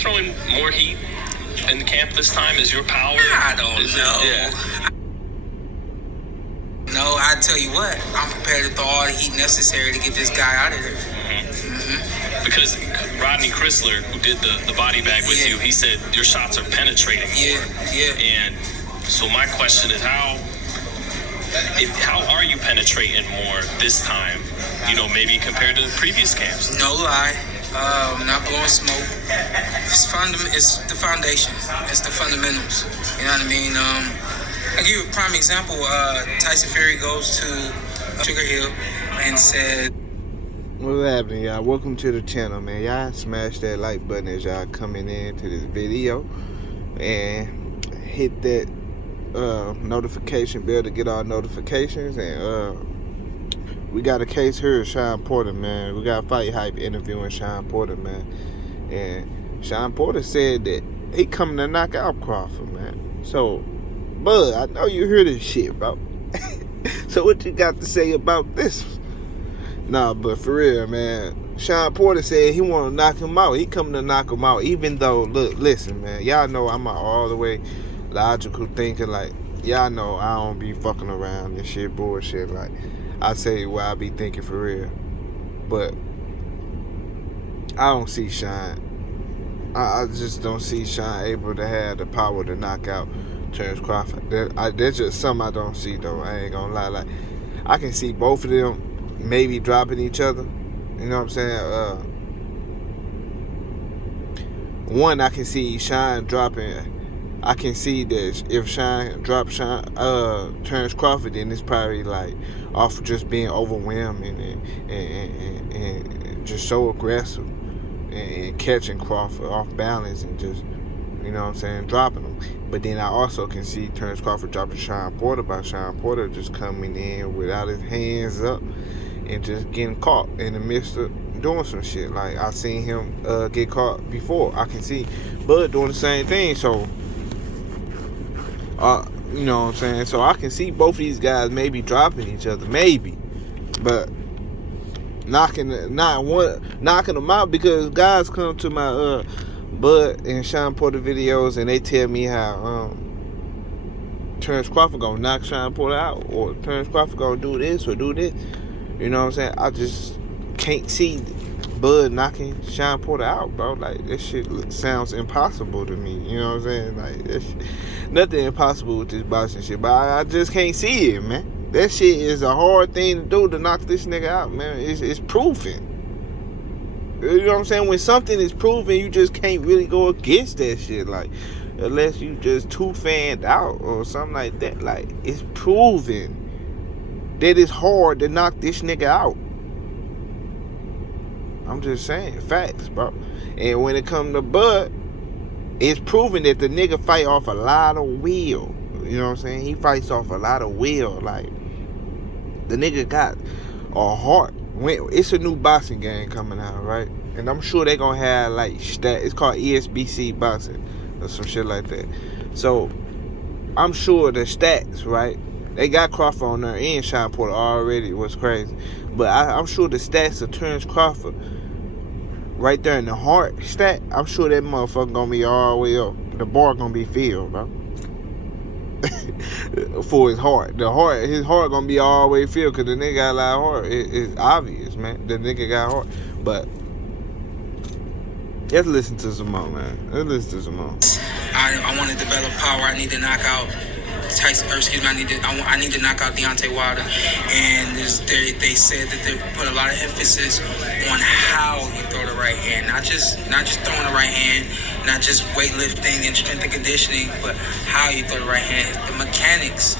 throwing more heat in the camp this time? Is your power? I don't know. No, I tell you what, I'm prepared to throw all the heat necessary to get this guy out of there. Because Rodney Chrysler, who did the body bag with you, he said your shots are penetrating more. And so my question is, how are you penetrating more this time? You know, maybe compared to the previous camps. No lie, not blowing smoke. It's the foundation. It's the fundamentals. You know what I mean? I'll give you a prime example. Tyson Fury goes to Sugar Hill and said, "What's happening, y'all? Welcome to the channel, man. Y'all smash that like button as y'all coming into this video, and hit that notification bell to get our notifications. And we got a case here of Shawn Porter, man. We got Fight Hype interviewing Shawn Porter, man. And Shawn Porter said that he coming to knock out Crawford, man. So, Bud, I know you hear this shit, bro. So what you got to say about this? Nah, but for real, man, Shawn Porter said he want to knock him out. He coming to knock him out, even though, look, listen, man, y'all know I'm all the way logical thinking. Like, y'all know I don't be fucking around and shit, bullshit. Like, I say what I be thinking for real. But I don't see Shawn. I just don't see Shawn able to have the power to knock out Terence Crawford. That's just something I don't see, though. I ain't gonna lie. Like, I can see both of them maybe dropping each other. You know what I'm saying? One, I can see Shawn dropping. I can see that if Shawn drops Terence Crawford, then it's probably like off of just being overwhelming and just so aggressive and catching Crawford off balance and just, you know what I'm saying, dropping him. But then I also can see Terence Crawford dropping Shawn Porter by Shawn Porter just coming in without his hands up and just getting caught in the midst of doing some shit. Like, I seen him get caught before. I can see Bud doing the same thing. So, you know what I'm saying? So I can see both of these guys maybe dropping each other, maybe. But knocking them out, because guys come to my Bud and Shawn Porter videos and they tell me how Terence Crawford gonna knock Shawn Porter out, or Terence Crawford gonna do this or do this. You know what I'm saying? I just can't see Bud knocking Shawn Porter out, bro. Like, that shit sounds impossible to me. You know what I'm saying? Like, nothing impossible with this boxing shit, but I just can't see it, man. That shit is a hard thing to do, to knock this nigga out, man. It's proven. You know what I'm saying? When something is proven, you just can't really go against that shit. Like, unless you just too fanned out or something like that. Like, it's proven that it's hard to knock this nigga out. I'm just saying, facts, bro. And when it comes to Bud, it's proven that the nigga fight off a lot of will. You know what I'm saying? He fights off a lot of will. Like, the nigga got a heart. It's a new boxing game coming out, right? And I'm sure they're gonna have like stats. It's called ESBC boxing or some shit like that. So I'm sure the stats, right? They got Crawford on there and Shawn Porter already. Was crazy. But I'm sure the stats of Terence Crawford right there in the heart stat, I'm sure that motherfucker gonna be all the way up. The bar gonna be filled, bro. For his heart. His heart gonna be all the way filled, because the nigga got a lot of heart. It's obvious, man. The nigga got heart. But let's listen to some more, man. Let's listen to some more. I want to develop power. I need to knock out Tyson, I need to knock out Deontay Wilder. And they said that they put a lot of emphasis on how you throw the right hand, not just throwing the right hand, not just weightlifting and strength and conditioning, but how you throw the right hand. The mechanics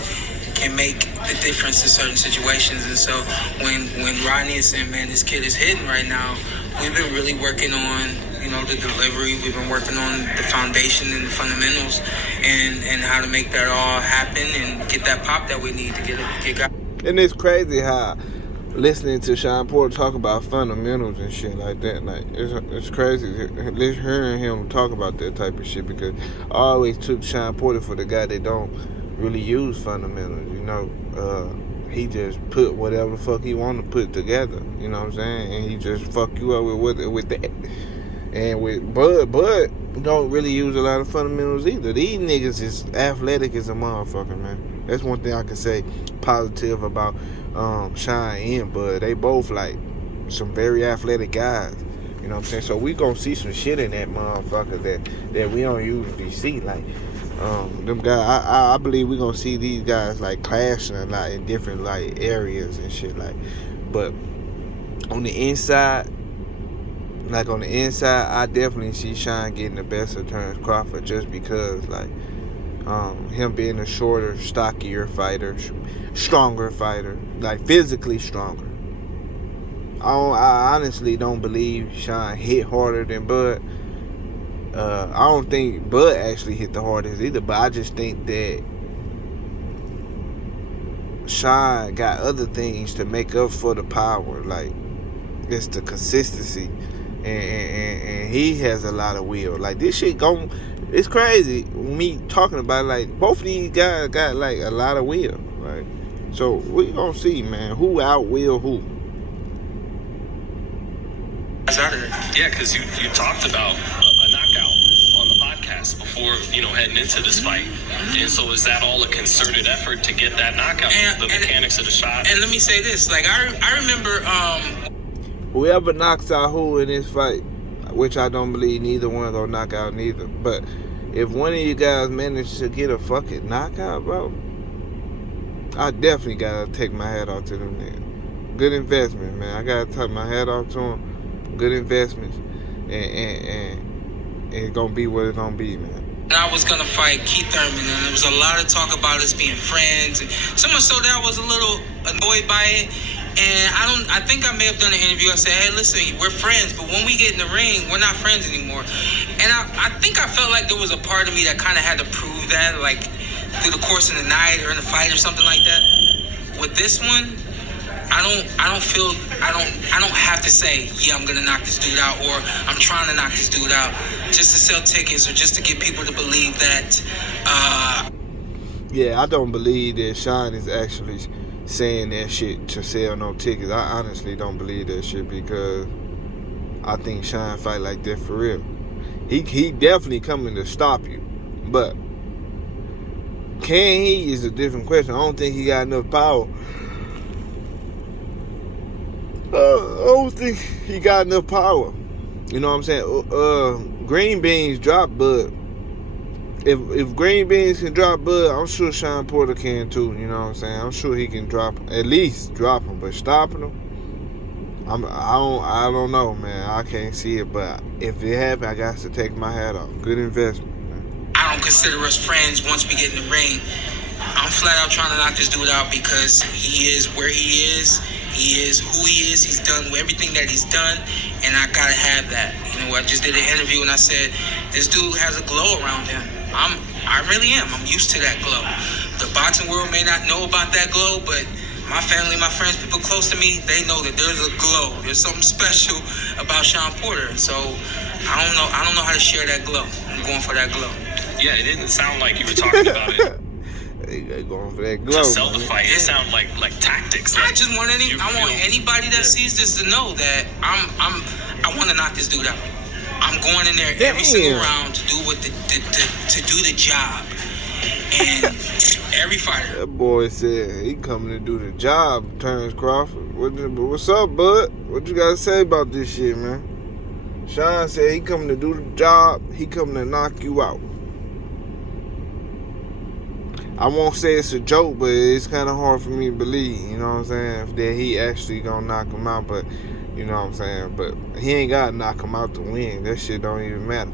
can make the difference in certain situations. And so when Rodney is saying, man, this kid is hitting right now, we've been really working on, the delivery. We've been working on the foundation and the fundamentals and how to make that all happen and get that pop that we need to get guys. And it's crazy how listening to Shawn Porter talk about fundamentals and shit like that, like, it's crazy hearing him talk about that type of shit, because I always took Shawn Porter for the guy that don't really use fundamentals, he just put whatever the fuck he want to put together, you know what I'm saying, and he just fuck you up with that. And with Bud, don't really use a lot of fundamentals either. These niggas is athletic as a motherfucker, man. That's one thing I can say positive about Shawn and Bud. They both like some very athletic guys. You know what I'm saying? So we gonna see some shit in that motherfucker that we don't usually see. Like them guys, I believe we gonna see these guys like clashing a lot in different like areas and shit. Like, but on the inside, I definitely see Shawn getting the best of Terence Crawford just because, like, him being a shorter, stockier fighter, stronger fighter, like physically stronger. I honestly don't believe Shawn hit harder than Bud. I don't think Bud actually hit the hardest either, but I just think that Shawn got other things to make up for the power. Like, it's the consistency. And he has a lot of will. Like, this shit it's crazy me talking about it. Like, both of these guys got like a lot of will. Like, so we gonna see, man, who out will who. Yeah, because you talked about a knockout on the podcast before, heading into this fight. And so is that all a concerted effort to get that knockout, the mechanics of the shot? And let me say this, like, I remember whoever knocks out who in this fight, which I don't believe neither one gonna knock out neither, but if one of you guys managed to get a fucking knockout, bro, I definitely gotta take my hat off to them niggas. Good investment, man. I gotta take my hat off to them. Good investments, and it's gonna be what it's gonna be, man. And I was gonna fight Keith Thurman, and there was a lot of talk about us being friends, and so much so that I was a little annoyed by it. And I think I may have done an interview. I said, hey, listen, we're friends, but when we get in the ring, we're not friends anymore. And I think I felt like there was a part of me that kind of had to prove that, like through the course of the night or in the fight or something like that. With this one, I don't have to say, yeah, I'm gonna knock this dude out, or I'm trying to knock this dude out just to sell tickets or just to get people to believe that. Yeah, I don't believe that Shawn is actually saying that shit to sell no tickets. I honestly don't believe that shit because I think Shawn fight like that for real. He definitely coming to stop you, but can he is a different question. I don't think he got enough power. I don't think he got enough power. You know what I'm saying? Green beans drop Bud. If Green beans can drop Bud, I'm sure Shawn Porter can too. You know what I'm saying? I'm sure he can at least drop him, but stopping him, I don't know, man. I can't see it, but if it happens, I got to take my hat off. Good investment, man. I don't consider us friends once we get in the ring. I'm flat out trying to knock this dude out because he is where he is. He is who he is. He's done everything that he's done, and I gotta have that. You know, I just did an interview and I said, this dude has a glow around him. I really am. I'm used to that glow. The boxing world may not know about that glow, but my family, my friends, people close to me, they know that there's a glow. There's something special about Shawn Porter. So I don't know how to share that glow. I'm going for that glow. Yeah, it didn't sound like you were talking about it. They going for that glow. To sell the fight, it sounded like tactics. I just want anybody that sees this to know that I want to knock this dude out. I'm going in there every single round to do to do the job. And every fighter. That boy said he coming to do the job, Terence Crawford. What's up, bud? What you got to say about this shit, man? Shawn said he coming to do the job. He coming to knock you out. I won't say it's a joke, but it's kind of hard for me to believe, you know what I'm saying, that he actually gonna knock him out, but, you know what I'm saying, but he ain't gotta knock him out to win. That shit don't even matter.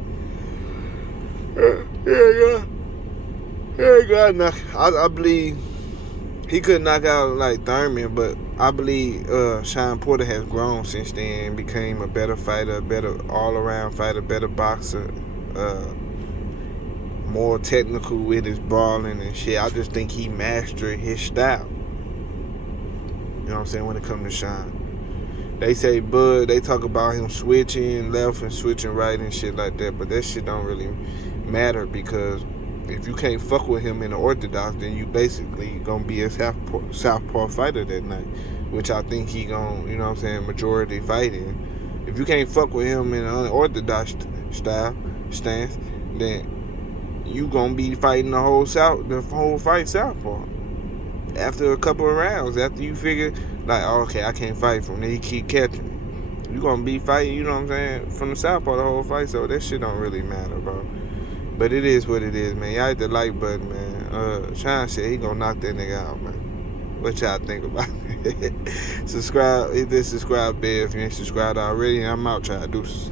He ain't gotta knock. I believe he could knock out like Thurman, but I believe Shawn Porter has grown since then, became a better fighter, a better all-around fighter, better boxer, more technical with his brawling and shit. I just think he mastered his style. You know what I'm saying? When it comes to Shawn, they say Bud, they talk about him switching left and switching right and shit like that, but that shit don't really matter because if you can't fuck with him in the orthodox, then you basically gonna be a southpaw fighter that night, which I think he gonna, you know what I'm saying, majority fighting. If you can't fuck with him in an unorthodox style, stance, then you gonna be fighting the whole fight southpaw. After a couple of rounds, after you figure like, oh, okay, I can't fight from him, then he keep catching me. You gonna be fighting, you know what I'm saying, from the southpaw the whole fight. So that shit don't really matter, bro. But it is what it is, man. Y'all hit the like button, man. Shawn said he gonna knock that nigga out, man. What y'all think about it? Subscribe, hit that subscribe bell if you ain't subscribed already. I'm out, y'all. Deuces.